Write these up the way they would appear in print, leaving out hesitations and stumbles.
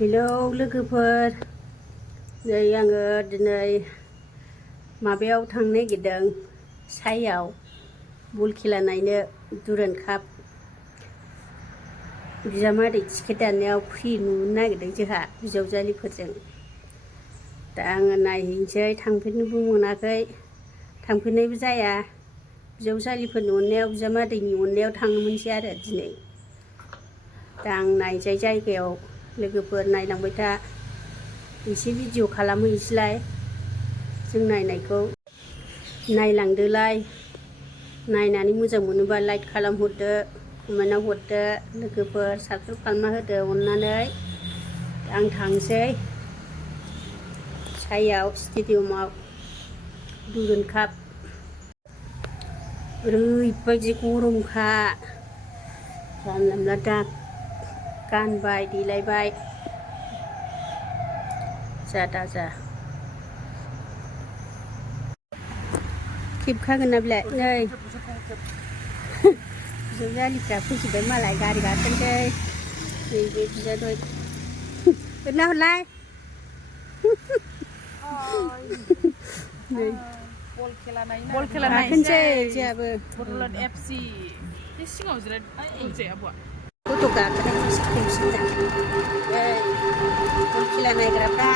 Hello लोगोफोर, नै आङो दिनै माबायाव थांनो नागिरदों साइयाव बल खेला नायनो दुरान्ड काप बिजामादै टिकेट दाननायाव फ्रि नुनो नागिरदों जोंहा बिजावजालिफोरजों। दा आङो नायहैनोसै, थांफेरनोबो मोनाखै, थांफेरनायबो जाया। बिजावजालिफोरनि अननायाव बिजामादैनि अननायाव थांनोसै आरो दिनै। दा आं नायजाय जायगायाव लोगोफोर नायलांबाय था, एसे भिडिअ खालामहैनोसैलाय। जों नायनायखौ नायलांदोलाय, नायनानै मोजां मोनोबा लाइक खालामहरदो, कमेन्टआव हरदो लोगोफोर, साबस्क्राइब खालामना होदो अननानै। आं थांसै साइयाव स्टेडियामाव दुरान्ड काप। ओरैबायदि गरमखा, जानला मोनला दा गानबाय देलायबाय जा दाजा खेबखागोन ना बेलाय। नै बिजावजालिफ्रा फैजोब्बाय मालाय, गारि गाखोनोसै। नैबे बिजादै हरना हरलाय नै बल खेला गाखोनोसै जोंहाबो। बड'लेण्ड एफसि बे सिङाव जिरायबाय जाया आब'आ गथ' गाखोनायखौसो खेबसिनदां। बल खेला नायग्राफ्रा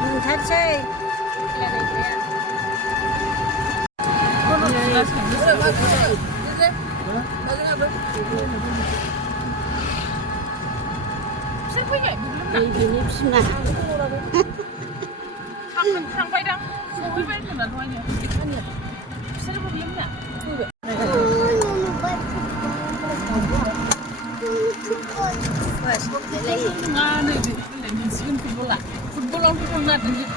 मोनथारसै खेला नायग्राया। बेनि बिमा थांबायदां सहैबाय होनना दहायनो बिसोरबो बियोमोन मोनसिगोन फुटबलावथ' थांनो नागिरदों।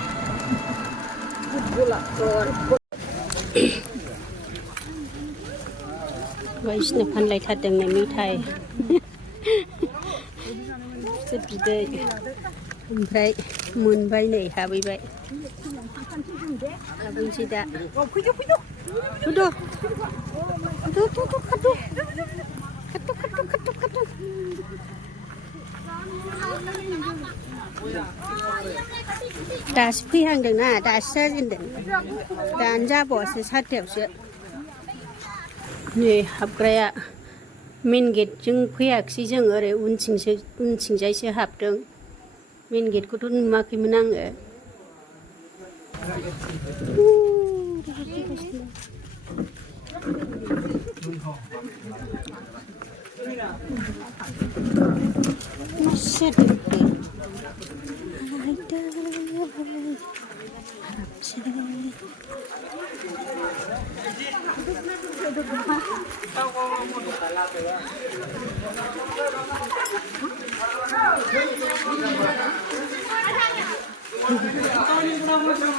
बायदिसिना फानलायथारदोंनो मेथाइ, खुसेर बिदै, ओमफ्राय मोनबाय नै हाबहैबाय। हाबहैनोसै दा। दासो फैहांदोंना, दासो जाजेनदों, दानो जाबावासो 7थायावसो। नै हाबग्राया मेन गेटजों फैयाखिसै जों, ओरै उनथिंजायसो हाबदों। मेन गेटखौथ' नुवाखैमोन आङो।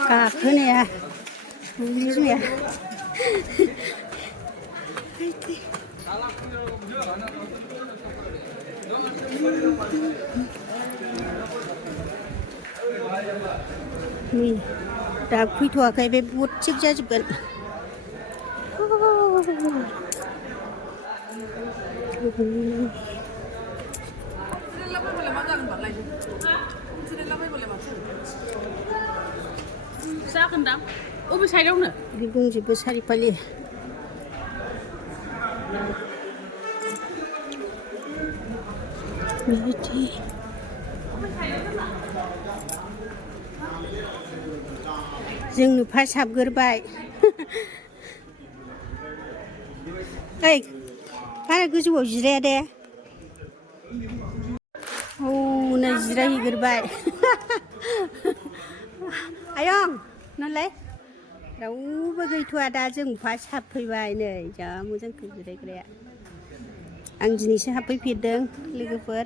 गाखोनाया बिमाया नै दा फैथ'वाखै, बे बुट थिग जाजोबगोन। जागोनदां अबे साइडआवनो बे दंजोबो सारिफालि। बिदि जोंनो फार्स्ट हाबग्रोबाय। ओइ बारा गोजौआव जिराया दे, नै जिरायहैग्रोबाय। आयं नालाय रावबो गैथ'वा, दा जों फार्स्ट हाबफैबाय। नै जा मोजांखौ जिरायग्राया। आं दिनैसो हाबफैफेरदों लोगोफोर।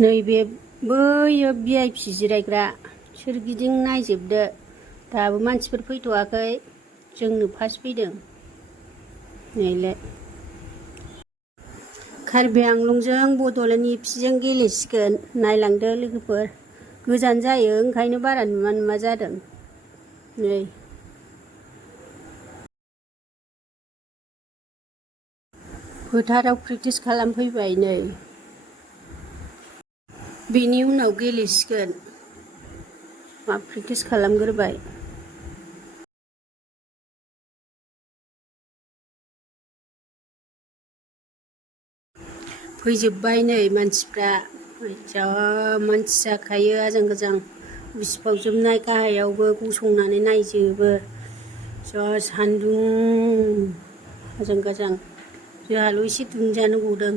नैबे बैयो VIP जिरायग्रा, सोरगिदिं नायजोबदो। दाबो मानसिफोर फैथ'वाखै, जोंनो फार्स्ट फैदों। नैलाय KarbiAnglongजों बड'लेण्ड एफसिजों गेलेसिगोन नायलांदो लोगोफोर गोजान जायो ओंखायनो बारा नुवा जादों नै फोथाराव प्रेक्टिस खालामफैबाय नै बेनि उनाव गेलेसिगोन प्रेक्टिस खालामग्रोबाय फैजोब्बाय नै मानसिफ्रा जा मानसि जाखायो आजां गाजां उसिफावजोबनाय गाहायावबो गसंनानै नायजोबो जा सान्दुं आजां गाजां जोंहाल' एसे दुंजानो गदों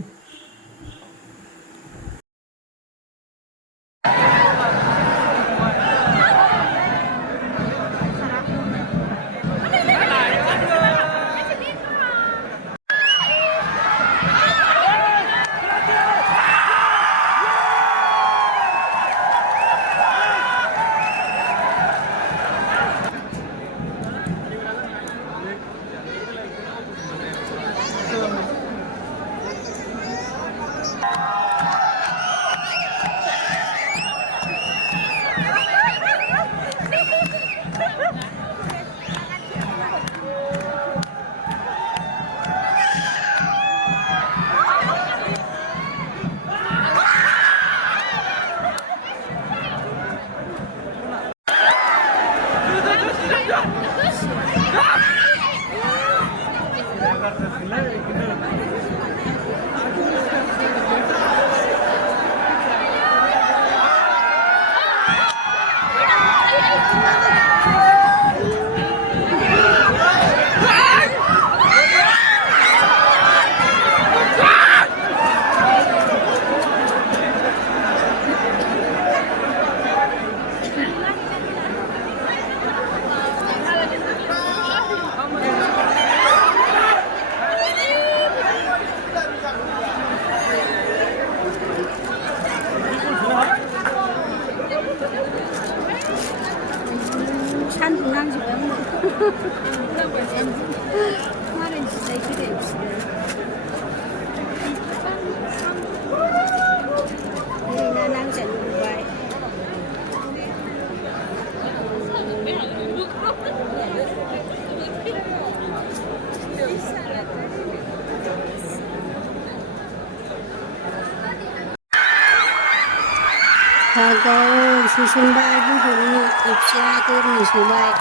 सान्दुं नांजोबबाय मालायनि जिलाय गोदाय बिसोरो ओरैनो नांजानो नुबाय Kagak susun baju dulu tipsnya tuh nih sobat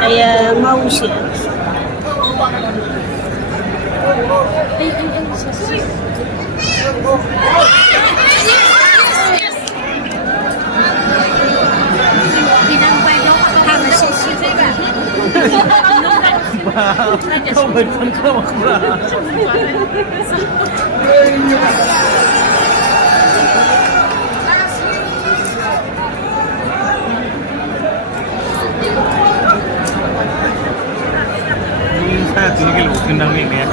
Kayak mau sih. Kau berkan sama kurang. Saya tinggal gendang ini ya.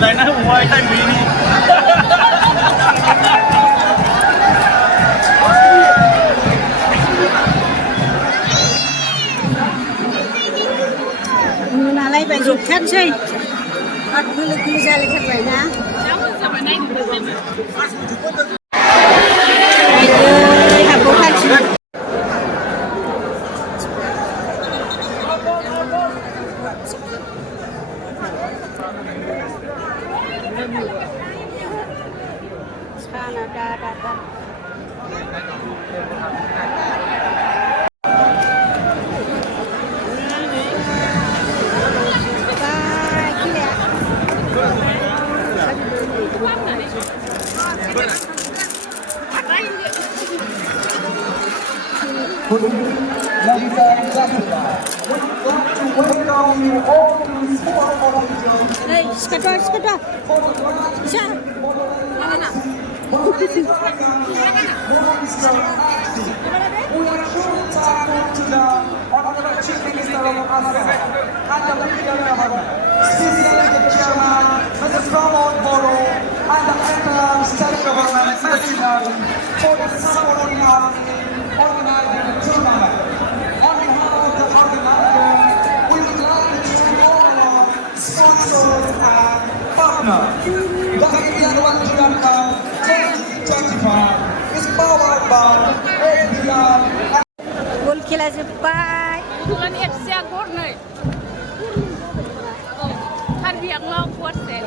lại nói hoài tay bị đi Nalai baju kan sih. At gulu jale kan baina. Jangan sampai naik. Ayo, hapo kaji. Sana da. Ladies and gentlemen, we would like to welcome you all to this wonderful auditorium Hey, skata. for the grand Siya. We are truly thankful to the Honorable Chief Minister of Assam and the Indian government, especially the chairman, Mr. Pramod Boro, and the entire state government machinery for the supporting us in organizing the tournament. On behalf of the organizer, we would like to thank all our sponsors and partners. The Indian One Durand 2025 is powered by KarbiAnglong. Gol kila jepai. Bukan FC Agor nih. KarbiAnglong kuat deh.